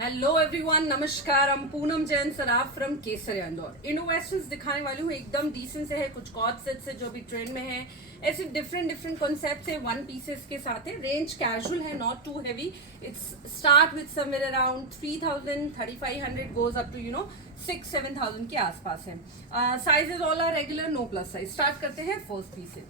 Hello everyone, नमस्कार। हम Poonam Jain Saraf from Kesariya Indore. Innovations दिखाने वाली हूँ, एकदम डिसेंट से है, कुछ कॉर्ड सेट्स है जो भी ट्रेंड में है। ऐसे डिफरेंट कॉन्सेप्ट्स है, वन पीसेस के साथ है। रेंज कैजुअल है, not too heavy. It's start with somewhere around 3000 3500 goes up to 6-7,000 के आसपास है। Sizes all are regular, no plus size. Start करते हैं फर्स्ट पीस से।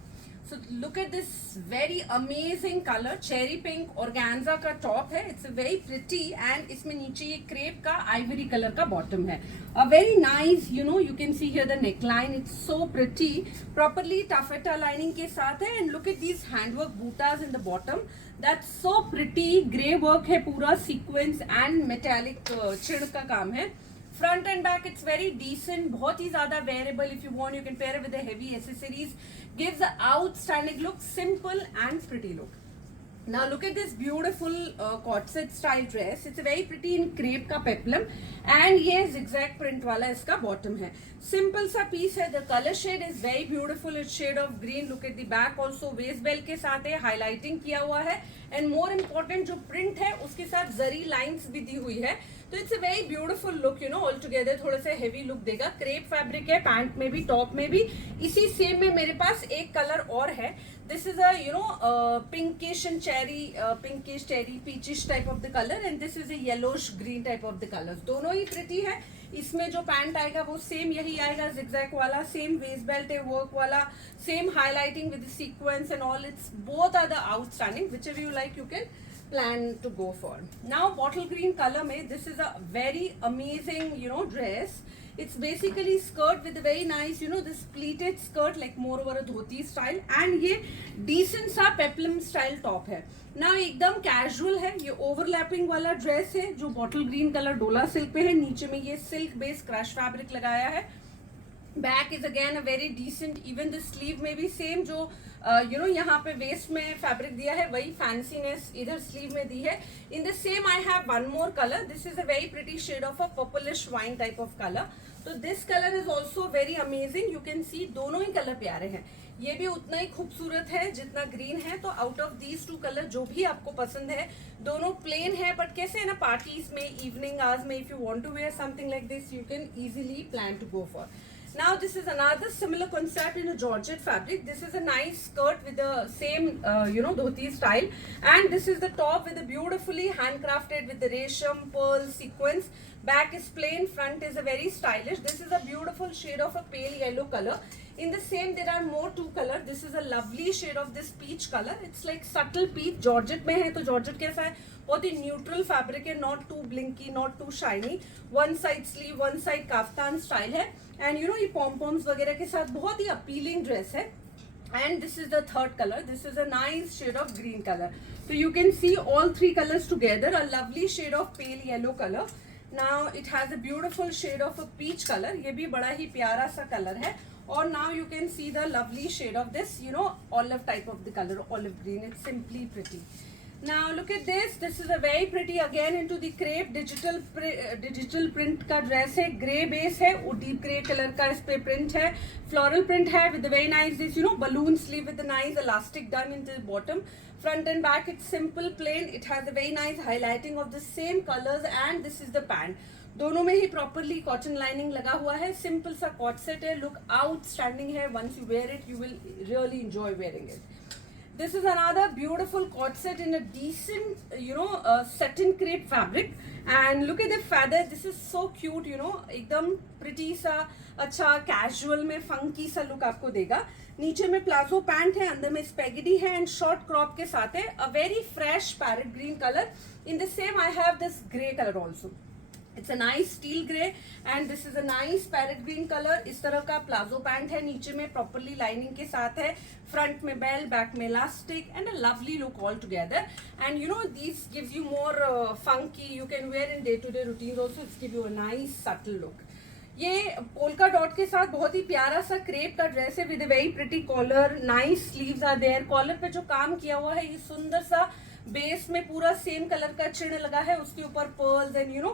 So look at this very amazing color, cherry pink organza का top है। It's a very pretty and इसमें नीचे ये क्रेप का ivory color का bottom है। A very nice, you can see here the neckline. It's so pretty, properly taffeta lining के साथ है। And look at these handwork bootas in the bottom. That's so pretty. Grey work है पूरा, sequence and metallic चिड़ का काम है। Front and back it's very decent, बहुत ही ज्यादा wearable. If you want you can pair with heavy accessories, gives a outstanding look, simple and pretty look. Now look at this beautiful corset style dress. It's a very pretty in crepe का peplum and ये zigzag print वाला इसका bottom है। Simple सा piece है। The color shade is very beautiful. It's shade of green. Look at the back also, waist belt के साथ है, highlighting किया हुआ है। And more important जो print है उसके साथ जरी lines भी दी हुई है। तो it's a very beautiful look, all together थोड़ा सा हेवी लुक देगा। क्रेप फैब्रिक है, पैंट में भी, टॉप में भी। इसी सेम में मेरे पास एक कलर और है। This is a pinkish and cherry, pinkish cherry peachish type of the colour, and this is a yellowish green type of the colour. दोनों ही प्रिटी है। इसमें जो पैंट आएगा वो सेम यही आएगा, जिगजैग वाला, सेम वेस्ट बेल्ट है वर्क वाला, same highlighting with sequence and all. It's both are the outstanding, whichever you like you can plan to go for. Now bottle green color mein, this is a very amazing dress. It's basically skirt with a very nice this pleated skirt, like more over a dhoti style, and ये decent सा peplum style top है। Now एकदम casual है, ये overlapping वाला dress है जो bottle green color डोला सिल्क पे है। नीचे में ये silk based crush fabric लगाया है। Back is again a very decent, even the sleeve में भी सेम जो यहाँ पे वेस्ट में फैब्रिक दिया है वही फैंसीनेस इधर स्लीव में दी है। In the same I have one more colour. This is a very pretty shade of a purplish wine type of colour. तो this colour is also very amazing. You can see दोनों ही colour प्यारे हैं। ये भी उतना ही खूबसूरत है जितना ग्रीन है। तो out of these two colour जो भी आपको पसंद है, दोनों प्लेन है, बट कैसे है ना, पार्टीज में, इवनिंग आवर्स में, if you want to wear something like this, you can easily plan to go for. Now this is another similar concept in a georgette fabric. This is a nice skirt with the same dhoti style, and this is the top with the beautifully handcrafted with the resham pearl sequence. Back is plain, front is a very stylish. This is a beautiful shade of a pale yellow color. In the same there are more two color. This is a lovely shade of this peach color. It's like subtle peach. georgette में है तो georgette कैसा है, बहुत ही neutral fabric है, not too blinky, not too shiny. One side sleeve, one side kaftan style है, and ये पॉम्पॉम्स वगैरह के साथ बहुत ही अपीलिंग ड्रेस है। And this is the third colour. This is a nice shade of green colour. तो you can see all three colours together. A lovely shade of pale yellow colour. Now it has a beautiful shade of a peach colour. ये भी बड़ा ही प्यारा सा colour है। और now you can see the lovely shade of this olive type of the colour, olive green. It's simply pretty. Now look at this. This is a very pretty, again into the crepe digital print का dress है। Grey base है, वो deep grey colour का इस पे print है, floral print है with the very nice this balloon sleeve with the nice elastic done into the bottom. Front and back it's simple plain. It has a very nice highlighting of the same colors, and this is the pant. दोनों में ही properly cotton lining लगा हुआ है। Simple सा कॉट set है, look outstanding है। Once you wear it, you will really enjoy wearing it. This is another beautiful cord set in a decent, satin crepe fabric. And look at the feather. This is so cute, एकदम pretty सा, अच्छा casual में funky सा look आपको देगा। नीचे में palazzo pant है, अंदर में स्पेगेटी है, एंड शॉर्ट क्रॉप के साथ है। A very fresh parrot green color. In the same I have this grey color also. It's a nice steel grey, and this is a nice parrot green color. इस तरह का palazzo pant है, नीचे में properly lining के साथ है, front में बेल, बैक में elastic, and a lovely look all together. And this gives you more funky, you can wear in day to day routine also. It's give you a nice subtle look. ये polka dot के साथ बहुत ही प्यारा सा crepe का dress है with a very pretty collar, nice sleeves are there. Collar पे जो काम किया हुआ है, ये सुंदर सा बेस में पूरा सेम कलर का चिड़ लगा है, उसके ऊपर पर्ल्स एंड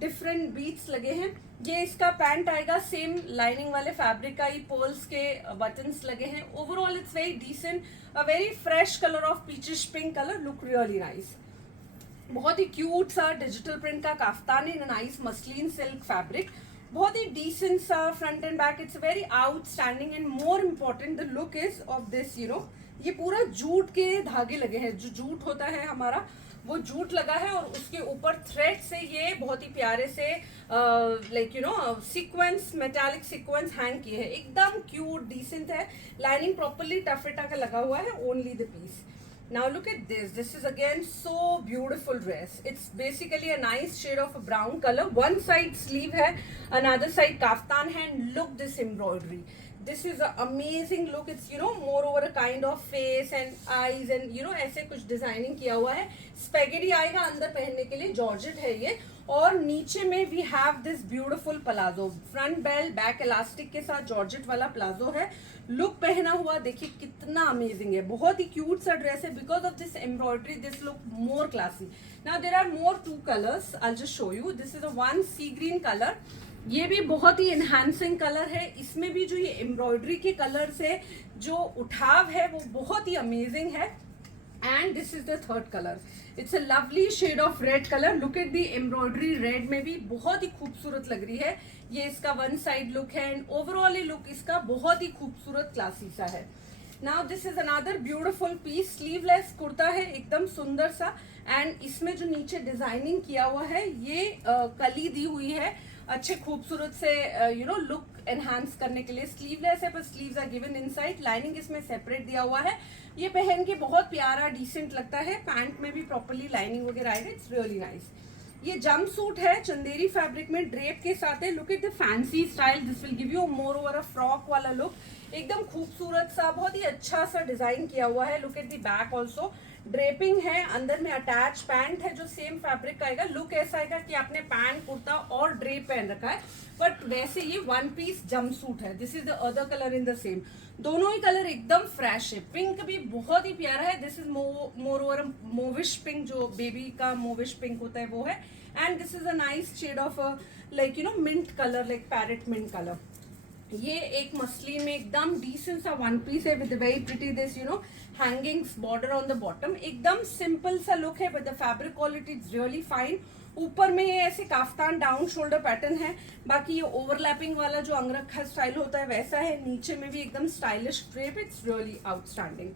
डिफरेंट बीट्स लगे हैं। ये इसका पैंट आएगा, सेम लाइनिंग वाले फैब्रिक का ही पर्ल्स के बटन्स लगे हैं। Overall it's very decent, a very fresh colour of peachish pink colour, look really nice. बहुत ही क्यूट सा डिजिटल प्रिंट का kaftan in nice muslin silk fabric, बहुत ही डिसेंट सा front and back, it's very outstanding and more important the look is of this, you know, ये पूरा jute के धागे लगे हैं, जो जूट होता है हमारा वो जूट लगा है, और उसके ऊपर थ्रेड से ये बहुत ही प्यारे से like you know sequence, metallic sequence hang किए हैं, एकदम क्यूट डिसेंट है। लाइनिंग प्रॉपरली टफेटा का लगा हुआ है, only the piece. Now look at this. This is again so beautiful dress. It's basically a nice shade of a brown color. One side sleeve hai, another side kaftan hai, and look this embroidery. This is an amazing look. It's, you know, more over a kind of face and eyes and, you know, ऐसे कुछ designing किया हुआ है। Spaghetti आएगा अंदर पहनने के लिए, जॉर्जेट है ये, और नीचे में we have this beautiful palazzo, front belt back elastic के साथ जॉर्जेट वाला प्लाजो है। लुक पहना हुआ देखिए कितना अमेजिंग है, बहुत ही क्यूट सा ड्रेस है। Because of this embroidery this look more classy. Now there are more 2 colours, I just show you. This is a one sea green colour, ये भी बहुत ही एनहांसिंग कलर है। इसमें भी जो ये एम्ब्रॉयडरी के कलर से जो उठाव है वो बहुत ही अमेजिंग है। And this is the third colour, it's a lovely shade of red colour. Look at the embroidery, red में भी बहुत ही खूबसूरत लग रही है। ये इसका वन साइड लुक है, एंड ओवरऑल लुक इसका बहुत ही खूबसूरत क्लासी सा है। Now this is another beautiful piece, sleeveless kurta है, एकदम सुंदर सा, एंड इसमें जो नीचे डिजाइनिंग किया हुआ है ये कली दी हुई है अच्छे खूबसूरत से, यू नो, लुक एनहांस करने के लिए। स्लीवलेस है पर sleeves are given inside, lining इसमें सेपरेट दिया हुआ है। ये पहन के बहुत प्यारा डिसेंट लगता है, पैंट में भी प्रॉपरली लाइनिंग वगैरह आएगा, इट्स रियली नाइस। ये जंप सूट है, चंदेरी फैब्रिक में ड्रेप के साथ है। Look at the fancy style, this will give you more over a frock वाला लुक, एकदम खूबसूरत सा, बहुत ही अच्छा सा डिजाइन किया हुआ है। Look at the back also, draping है, अंदर में अटैच पैंट है जो सेम फैब्रिक का आएगा। लुक ऐसा आएगा कि आपने पैंट कुर्ता और ड्रेप पहन रखा है, बट वैसे ये वन पीस जंप सूट है। This is the other colour in the same, दोनों ही कलर एकदम फ्रेश है। पिंक भी बहुत ही प्यारा है, this is more over mauvish pink, जो बेबी का मोविश पिंक होता है वो है। And this is a nice shade of like you know mint colour, like parrot mint colour. ये एक मसलिन में एकदम डिसेंट सा वन पीस है with very pretty this, you no, hangings border on the bottom. एकदम simple सा look है, but the fabric quality is really fine. ऊपर में ये ऐसे काफ्तान डाउन शोल्डर पैटर्न है, बाकी ये ओवरलैपिंग वाला जो अंगरखा स्टाइल होता है वैसा है। नीचे में भी एकदम stylish drape, it's really outstanding.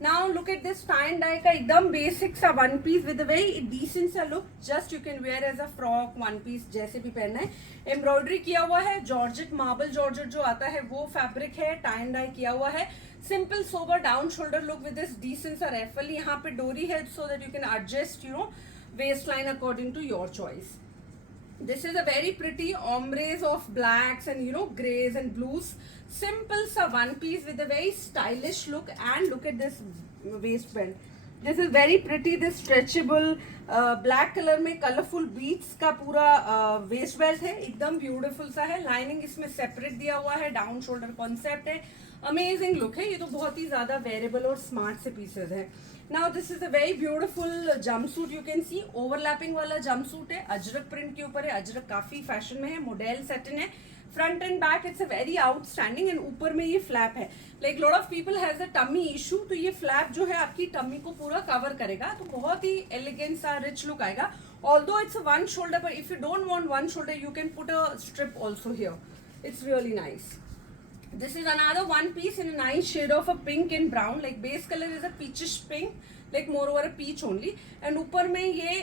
Now look at this tie and dye का एकदम बेसिक सा one piece with very decent सा look, just you can wear as a frock, one piece, जैसे भी पहनना है। एम्ब्रॉयडरी किया हुआ है, जॉर्जेट मार्बल जॉर्जेट जो आता है वो फैब्रिक है, टाई एंड डाई किया हुआ है। Simple sober down shoulder look with this decent सा रेफल। यहाँ पे डोरी है so that you can adjust, you know, waistline according to your choice. This is a very pretty ombres of blacks and, you know, grays and blues. Simple sa one piece with a very stylish look, and look at this waistband. This is very pretty. This stretchable black color में colorful beads का पूरा waist belt है, एकदम beautiful सा है। Lining इसमें separate दिया हुआ है, down shoulder concept है, amazing look है। ये तो बहुत ही ज़्यादा wearable और smart से pieces है। Now this is a very beautiful jumpsuit, you can see overlapping वाला jumpsuit है, अजरक प्रिंट के ऊपर है। अजरक काफी फैशन में है, मॉडल सेटिन है। Front and back it's a very outstanding, and ऊपर में ये फ्लैप है। Like lot of people has a tummy issue, तो ये फ्लैप जो है आपकी टमी को पूरा कवर करेगा, तो बहुत ही एलिगेंट सा रिच लुक आएगा। Although it's one shoulder, but if you don't want one shoulder you can put a strip also here, it's really nice. This is another one piece in a nice shade of a pink and brown, like base color is a peachish pink, like more over a peach only, and ऊपर में ये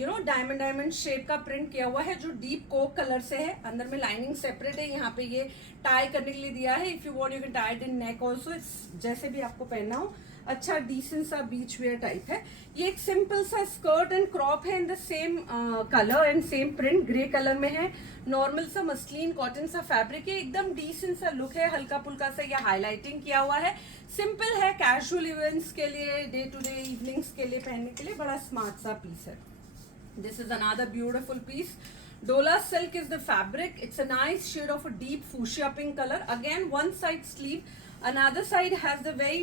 you know diamond shade का print किया हुआ है जो deep Coke colour से है। अंदर में लाइनिंग सेपरेट है, यहाँ पे ये टाई करने के लिए दिया है। If you want you can tie it in neck also, it's जैसे भी आपको पहनना हो। अच्छा डिसेंट सा बीच वेयर टाइप है। ये एक सिंपल सा स्कर्ट एंड क्रॉप है in the same colour and same print, grey colour में है। नॉर्मल सा मसलिन कॉटन सा फैब्रिक है, एकदम डिसेंट सा लुक है, हल्का फुल्का सा ये हाईलाइटिंग किया हुआ है। सिंपल है, कैजुअल इवेंट्स के लिए, डे टू डे इवनिंग्स के लिए पहनने के लिए बड़ा स्मार्ट सा पीस है। This is another beautiful piece, Dola silk is the fabric. It's a nice shade of a deep fuchsia pink color. Again, one side sleeve, another side has the very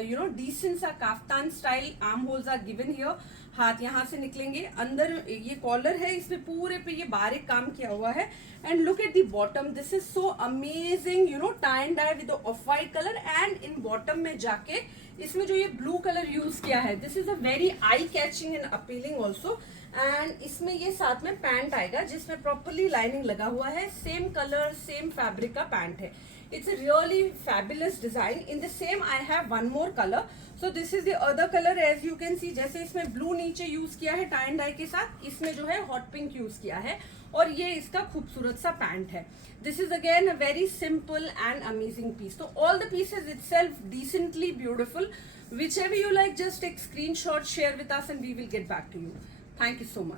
you know decent sa kaftan style armholes are given here. हाथ यहाँ से निकलेंगे, अंदर ये collar है, इसमें पूरे पे ये बारीक काम किया हुआ है। And look at the bottom, this is so amazing, you know, tie and dye with off white colour. And in bottom में जाके इसमें जो ये ब्लू कलर यूज किया है, this is a very eye catching and appealing also. And इसमें ये साथ में पैंट आएगा जिसमें प्रॉपरली लाइनिंग लगा हुआ है, सेम कलर सेम फैब्रिक का पैंट है। It's a really fabulous design. In the same, I have one more color. So this is the other color, as you can see. जैसे इसमें blue नीचे use किया है टाई एंड डाई के साथ, इसमें जो है हॉट पिंक यूज किया है, और ये इसका खूबसूरत सा पैंट है। This is again a very simple and amazing piece. So all the pieces itself decently beautiful. Whichever you like, just take screenshot, share with us, and we will get back to you. Thank you so much.